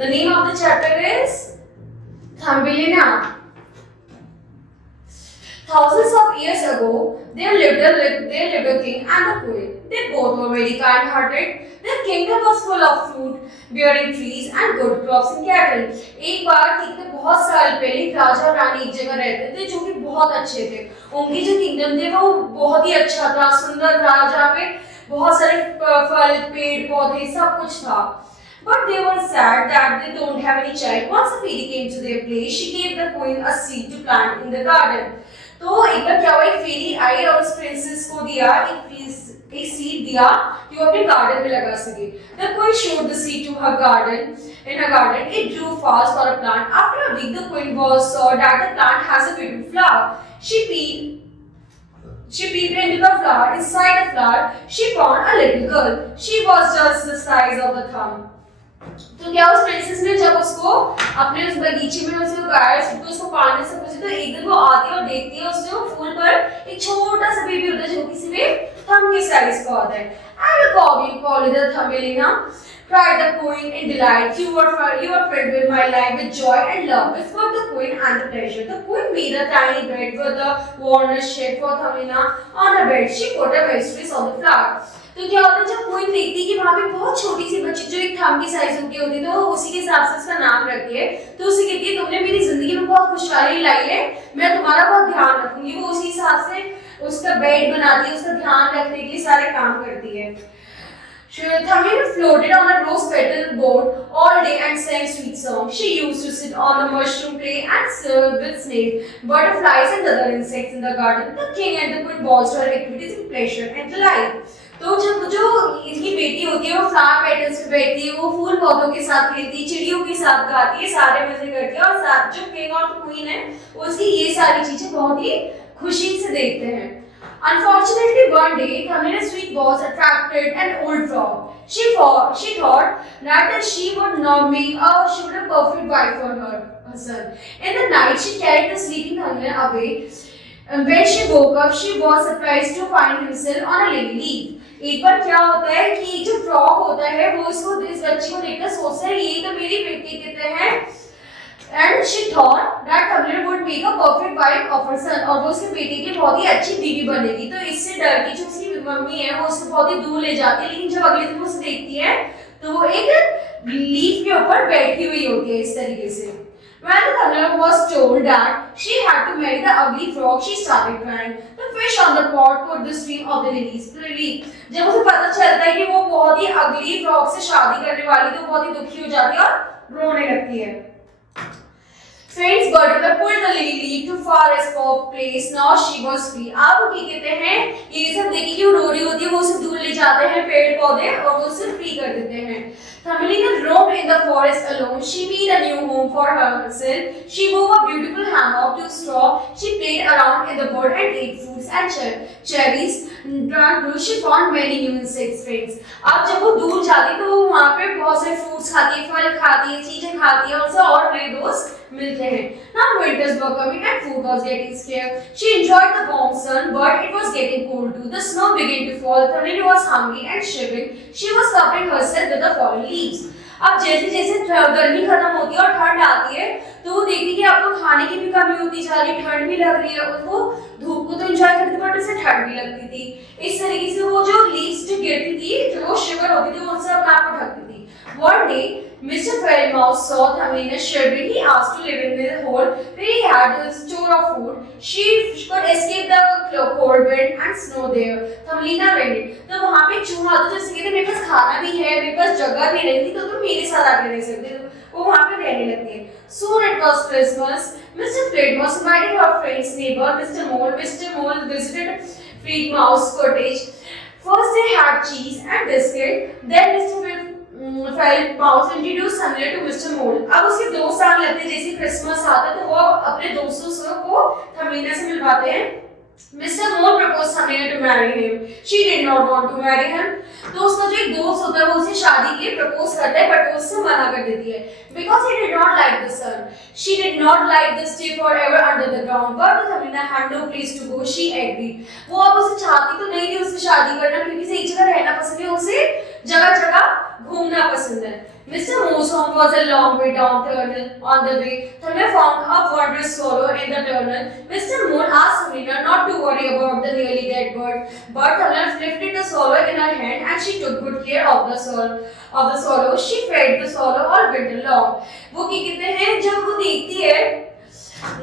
The name of the chapter is Thumbelina. Thousands of years ago, there lived a king and a queen. They both were very kind-hearted. Their kingdom was full of fruit-bearing trees and good crops and cattle. एक बार कितने बहुत साल पहले राजा और रानी एक जगह रहते थे जो कि बहुत अच्छे थे. उनकी जो किंगडम थे वो बहुत ही अच्छा था, सुंदर था, जहाँ पे बहुत सारे फल, पेड़, पौधे सब कुछ था. But they were sad that they don't have any child. Once a fairy came to their place, she gave the queen a seed to plant in the garden. तो एक बार क्या हुआ, एक फेरी आई और उस प्रिंसेस को दिया एक सीड दिया कि वो अपने गार्डन में लगा सके. The queen showed the seed to her garden. In her garden, it grew fast for a plant. After a week, the queen saw that the plant has a beautiful flower. She peeped into the flower. Inside the flower, she found a little girl. She was just the size of the thumb. तो क्या उस princess ने जब उसको अपने उस बगीचे में उसे उगाया, उसको पानी से पूछा, तो एक दिन वो आती है और देखती है उसके फूल पर एक छोटा सा बेबी होता है जो किसी भी थंब के साइज का होता है. I will call you the Thumbelina, cried the queen in delight. You are filled with my life with joy and love, whispered the queen and the pleasure. The queen made a tiny bed with a walnut shade for Thumbelina. On her bed, she put a vegetables on the flower. तो क्या होता है, जब queen देखती है कि वहाँ पे बहुत छोटी सी बच्ची जो एक थंब की साइज की होती है, तो उसी के हिसाब से उसका नाम रखती है. तो उसे कहती है तुमने मेरी जिंदगी में बहुत खुशहाली लाई है, मैं तुम्हारा बहुत ध्यान रखूंगी. वो उसी हिसाब से उसका बेड बनाती है, उसका ध्यान रखने के लिए सारे काम करती है. Thumbelina floated on a rose petal board all day and sang sweet songs. She used to sit on the mushroom tree and serve with snakes, butterflies and other insects in the garden. The king and the queen watched her activities with pleasure and delight. तो जब जो इनकी बेटी होती है वो flower petals पे बैठती है, वो फूल पौधों के साथ खेलती है, चिड़ियों के साथ गाती है, सारे मजे करती है, और साथ जो किंग और क्वीन है उसकी ये सारी चीजें बहुत ही खुशी से देखते हैं. Unfortunately, one day, Thumbelina's sweet was attracted an old frog. She thought that she would not make she would a perfect wife for her son. In the night, she carried the sleeping Thumbelina away. When she woke up, she was surprised to find himself on a lily leaf. एक बार क्या होता है कि जो frog होता है वो इस बच्ची को देखकर सोचता है ये तो मेरी बेटी कहते हैं. And she thought that Thumbelina would make a perfect wife of her son, और वो उसके बेटे की बहुत ही अच्छी बीवी बनेगी. तो इससे डर की जो उसकी मम्मी है वो उसको बहुत ही दूर ले जाती है, लेकिन जब अगले दिन वो उसे देखती है तो वो एक लीफ के ऊपर बैठी हुई होती है इस तरीके से. When the Thumbelina was told that she had to marry the ugly frog, she started crying. The fish on the pot put the stream of the lilies. जब उसे पता चलता है कि वो बहुत ही अगली फ्रॉग से शादी करने वाली, तो बहुत ही दुखी हो जाती है और रोने लगती है. Friends, butterfly pulled the lily leaf to forest place. Now she was free. आप क्या कहते हैं, ये सब देखिए कि वो रो रही होती है, वो उसे दूर ले जाते हैं पेड़ पौधे और वो उसे फ्री कर देते हैं. Thumbelina roamed in the forest alone. She made a new home for herself. She wove a beautiful hammock to straw. She played around in the wood and ate fruits and cherries. She found many new insects. Friends, अब जब वो दूर जाती तो वो वहाँ पे बहुत सारे fruits खाती है, फल खाती है, चीजें खाती है, और उनसे और नए दोस्त मिलते हैं. Now winters were coming and food was getting scarce. She enjoyed the warm sun, but it was getting cold too. The snow began to fall. Thumbelina was hungry and shivering. She was covering herself with the fallen leaves. अब जैसे जैसे गर्मी खत्म होती है और ठंड आती है तो वो देखती है कि अब तो खाने की भी कमी होती जा रही है, ठंड भी लग रही है, उसको धूप को तो एंजॉय करती थी बट उसे ठंड भी लगती थी. इस तरीके से वो जो लीव्स जो गिरती थी, जो शिवर होती थी, उनसे अपने आप को ढकती थी. One day, Mr. Fairy Mouse saw Thumbelina shivering. He asked to live in the hole where he had a store of food. She could escape the cold wind and snow there. Thumbelina went. तो वहाँ पे चूहा तो जैसे कहते मेरे पास खाना भी है, मेरे पास जगह भी रहती, तो तुम मेरे साथ आके रह सकते हो. वो वहाँ पे रहने लगती है. Soon it was Christmas. Mr. Fred Mouse invited her friend's neighbor, Mr. Mole. Mr. Mole visited Fred Mouse's cottage. First they had cheese and biscuit. Then Mr. Fred Mouse introduced Thumbelina to Mr. Mole. अब उसके 2 साल लगते हैं, जैसे Christmas आता है तो वो अपने दोस्तों को Thumbelina से मिलवाते हैं. Mr. Mole proposed Thumbelina to marry him. She did not want to marry him. तो उसका जो एक दोस्त होता है वो उसे शादी के लिए प्रपोज करता है, बट वो उससे मना कर देती है. Because he did not like the sun. She did not like the stay forever under the ground. But Thumbelina had no place to go. She agreed. वो अब उसे चाहती तो नहीं थी उससे शादी करना, क्योंकि उसे एक जगह रहना पसंद है, उसे जगह जगह घूमना पसंद है. Mr. Moore's home was a long way down tunnel. On the way, Thamina found a wondrous swallow in the tunnel. Mr. Moore asked Thamina not to worry about the nearly dead bird, but Thamina lifted the swallow in her hand and she took good care of the swallow. She fed the swallow all winter long. वो क्या कहते हैं, जब वो देखती है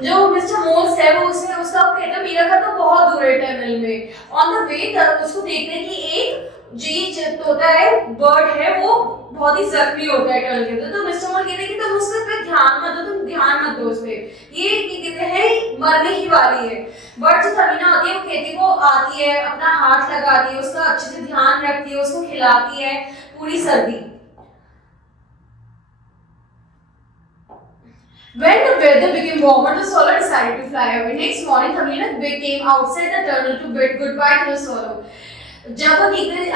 जो mister Morse है, वो उसने उसका कहता है मेरा घर तो बहुत दूर है टनल में। ऑन द वे उसको देखने की एक जो तोता है, बर्ड है, वो बहुत ही जख्मी होता है टनल के अंदर। तो मिस्टर मोर कहते हैं कि तुम उसके पे ध्यान मत दो, तुम ध्यान मत दो उस पे, ये क्या कहते हैं मरने ही वाली है। बट जो थमीना होती है वो खेती को आती है, अपना हाथ लगाती है, उसका अच्छे से ध्यान रखती है, उसको खिलाती है पूरी सर्दी। When the weather became warmer, the swallow decided to fly away. Next morning, Thamina came outside the tunnel to bid goodbye to the swallow. जब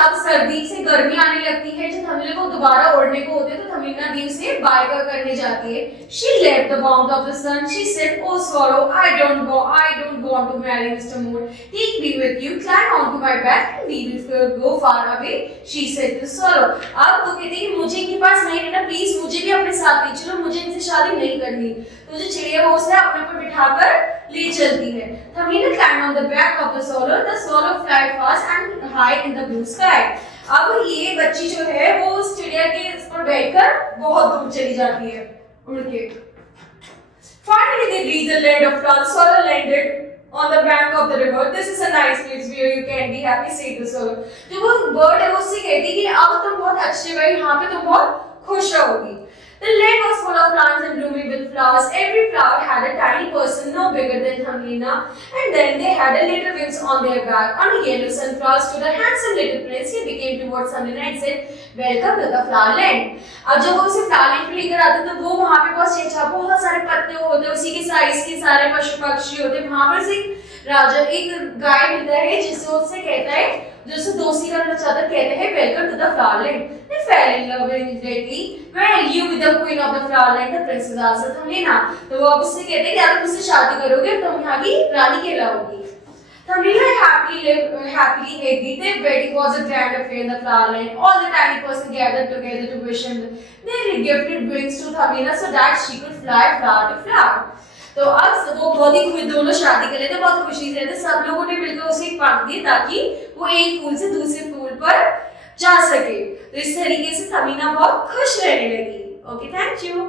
अब सर्दी से गर्मी आने लगती है, जब थमीना को दोबारा उड़ने को होते हैं, तो थमीना दी उसे बाय करने जाती है। She left the warmth of the sun. She said, "Oh swallow, I don't want to marry Mr. Moore. Take me with you, climb onto my back, and we will go far away." She said to swallow. अब वो कहती है कि मुझे इनके पास नहीं रहना, please मुझे भी अपने साथ ले चलो, मुझे इनसे शादी नहीं करनी। तो जो चिड़िया वो उसे अपने ऊपर बिठाकर ले चलती है। Tahmina climbed on the back of the swallow. The swallow fly fast and high in the blue sky. अब ये बच्ची जो है वो उस चिड़िया के इस पर बैठकर बहुत दूर चली जाती है उड़ के। Finally they reached the land of flowers. The swallow landed on the bank of the river. This is a nice place where you can be happy, said the swallow. जो वो बर्ड है वो उससे कहती है कि अब तुम बहुत अच्छी जगह, यहाँ पे तुम बहुत खुश रहोगी। The lake was full of plants and blooming with flowers. Every flower had a tiny person no bigger than Thamina, and then they had a little wings on their back. On a yellow sunflower stood a handsome little prince. He became towards Thamina and said, "Welcome to the flower land." अब जब वो उसे flower land पे लेकर आते तो वो वहाँ पे बहुत चेचा, बहुत सारे पत्ते होते हैं, उसी के साइज के सारे पशु पक्षी होते हैं। वहाँ पर से एक गाय मिलता है जिससे उससे कहता है, जो उसे दोस्ती करना चाहता है, कहते हैं welcome to the flower land. They fell in love immediately. Where are you with the queen of the flower land? The princess asked Thamina. तो वो अब उससे कहते हैं कि अगर मुझसे शादी करोगे तुम यहाँ की रानी कहलाओगी। Thamina happily agreed. Their wedding was a grand affair in the flower land. All the tiny persons gathered together to wish him. They gifted wings to Thamina so that she could fly flower to flower. तो अब वो बहुत ही खुश, दोनों शादी कर लेते, बहुत खुशी से रहते। सब लोगों ने मिलकर उसे एक पंख दी ताकि वो एक फूल से दूसरे फूल पर जा सके। तो इस तरीके से थमीना बहुत खुश रहने लगी। Okay, thank you.